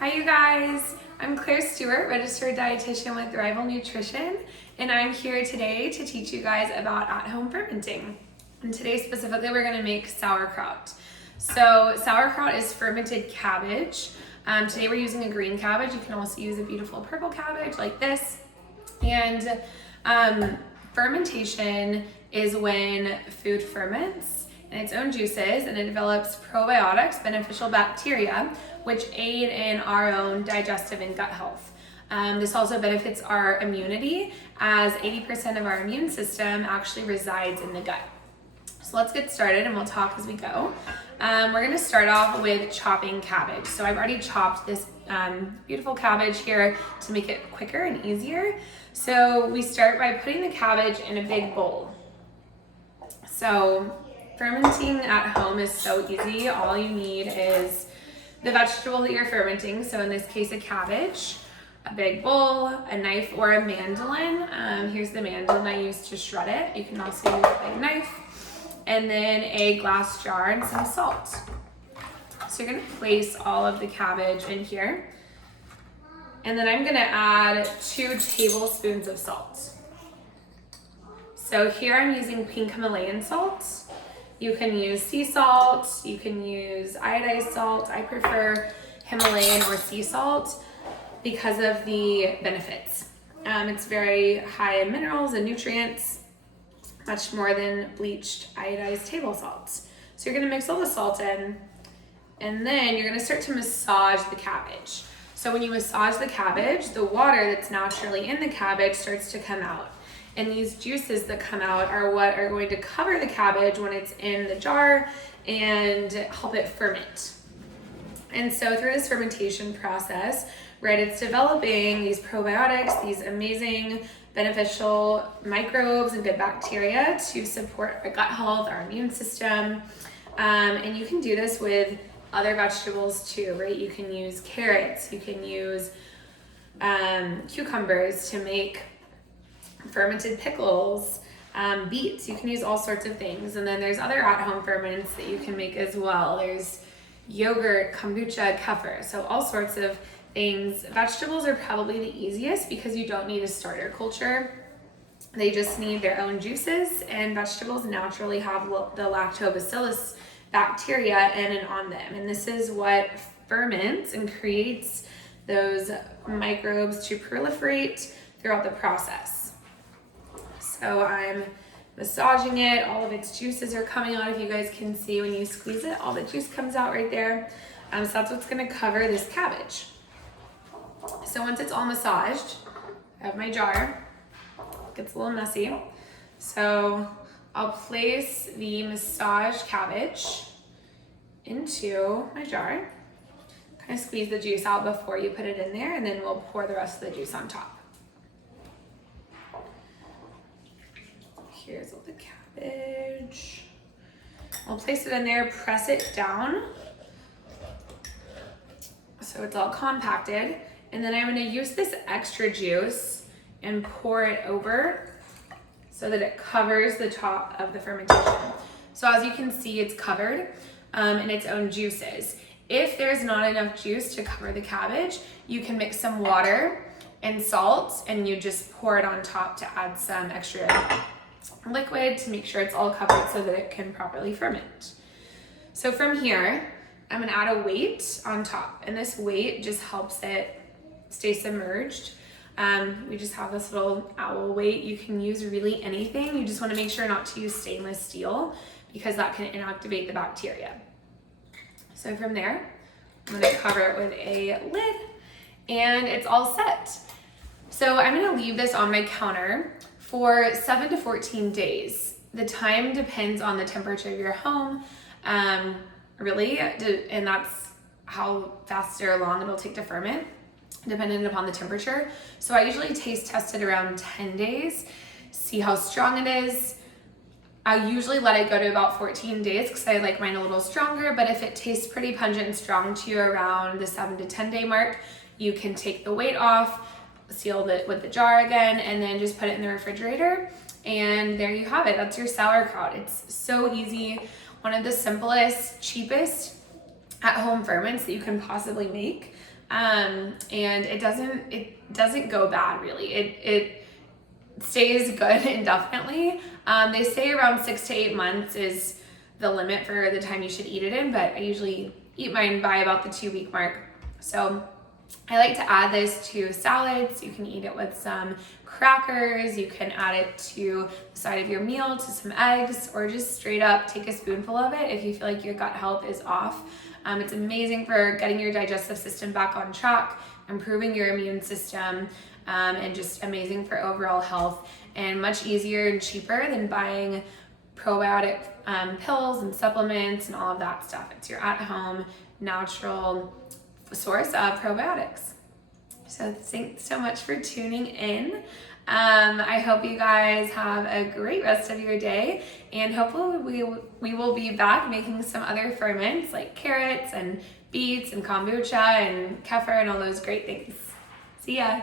Hi you guys, I'm Claire Stewart, registered dietitian with Thrival Nutrition, and I'm here today to teach you guys about at-home fermenting. And today specifically we're going to make sauerkraut. So sauerkraut is fermented cabbage. Today we're using a green cabbage. You can also use a beautiful purple cabbage like this. And fermentation is when food ferments in its own juices and it develops probiotics, beneficial bacteria, which aid in our own digestive and gut health. This also benefits our immunity, as 80% of our immune system actually resides in the gut. So let's get started and we'll talk as we go. We're gonna start off with chopping cabbage. So I've already chopped this beautiful cabbage here to make it quicker and easier. So we start by putting the cabbage in a big bowl. So fermenting at home is so easy. All you need is the vegetable that you're fermenting. So in this case, a cabbage, a big bowl, a knife or a mandolin. Here's the mandolin I use to shred it. You can also use a big knife. And then a glass jar and some salt. So you're gonna place all of the cabbage in here. And then I'm gonna add 2 tablespoons of salt. So here I'm using pink Himalayan salt. You can use sea salt, you can use iodized salt. I prefer Himalayan or sea salt because of the benefits. It's very high in minerals and nutrients, much more than bleached iodized table salt. So you're gonna mix all the salt in, and then you're gonna start to massage the cabbage. So when you massage the cabbage, the water that's naturally in the cabbage starts to come out. And these juices that come out are what are going to cover the cabbage when it's in the jar and help it ferment. And so through this fermentation process, right, it's developing these probiotics, these amazing beneficial microbes and good bacteria to support our gut health, our immune system. And you can do this with other vegetables too, right? You can use carrots, you can use cucumbers to make fermented pickles, beets. You can use all sorts of things. And then there's other at-home ferments that you can make as well. There's yogurt, kombucha, kefir, so all sorts of things. Vegetables are probably the easiest because you don't need a starter culture. They just need their own juices, and vegetables naturally have the lactobacillus bacteria in and on them. And this is what ferments and creates those microbes to proliferate throughout the process. So I'm massaging it, all of its juices are coming out. If you guys can see, when you squeeze it, all the juice comes out right there. So that's what's gonna cover this cabbage. So once it's all massaged, I have my jar. It gets a little messy. So I'll place the massaged cabbage into my jar. Kind of squeeze the juice out before you put it in there, and then we'll pour the rest of the juice on top. Here's all the cabbage. I'll place it in there, press it down so it's all compacted. And then I'm gonna use this extra juice and pour it over so that it covers the top of the fermentation. So as you can see, it's covered in its own juices. If there's not enough juice to cover the cabbage, you can mix some water and salt and you just pour it on top to add some extra liquid to make sure it's all covered so that it can properly ferment. So from here, I'm gonna add a weight on top, and this weight just helps it stay submerged. We just have this little owl weight. You can use really anything. You just wanna make sure not to use stainless steel because that can inactivate the bacteria. So from there, I'm gonna cover it with a lid and it's all set. So I'm gonna leave this on my counter for 7 to 14 days. The time depends on the temperature of your home, really, and that's how fast or long it'll take to ferment, dependent upon the temperature. So I usually taste test it around 10 days, see how strong it is. I usually let it go to about 14 days because I like mine a little stronger, but if it tastes pretty pungent and strong to you around the 7 to 10 day mark, you can take the weight off, seal it with the jar again, and then just put it in the refrigerator. And there you have it. That's your sauerkraut. It's so easy. One of the simplest, cheapest at-home ferments that you can possibly make. And it doesn't go bad really. It stays good indefinitely. They say around 6 to 8 months is the limit for the time you should eat it in, but I usually eat mine by about the 2-week mark. So I like to add this to salads. You can eat it with some crackers. You can add it to the side of your meal, to some eggs, or just straight up take a spoonful of it if you feel like your gut health is off. It's amazing for getting your digestive system back on track, improving your immune system, and just amazing for overall health, and much easier and cheaper than buying probiotic pills and supplements and all of that stuff. It's your at-home natural source of probiotics. So thanks so much for tuning in. I hope you guys have a great rest of your day, and hopefully we will be back making some other ferments like carrots and beets and kombucha and kefir and all those great things. See ya.